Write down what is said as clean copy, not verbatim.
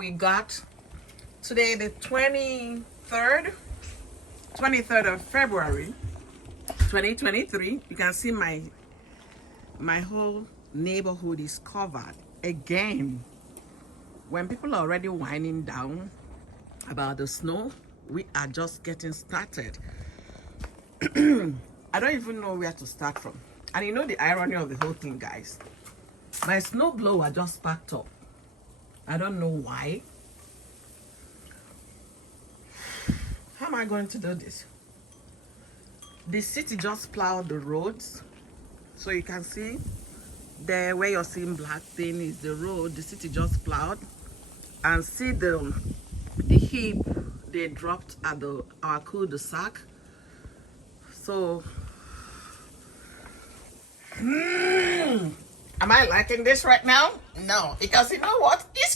We got today the 23rd of February 2023. You can see my whole neighborhood is covered again. When people are already winding down about the snow, we are just getting started. I don't even know where to start from. And you know the irony of the whole thing, guys, my snow blower just packed up. I don't know why. How am I going to do this? The city just plowed the roads, so you can see there where you're seeing black thing is the road. The city just plowed, and see the heap they dropped at our cul-de-sac. So am I liking this right now? No, because you know what? It's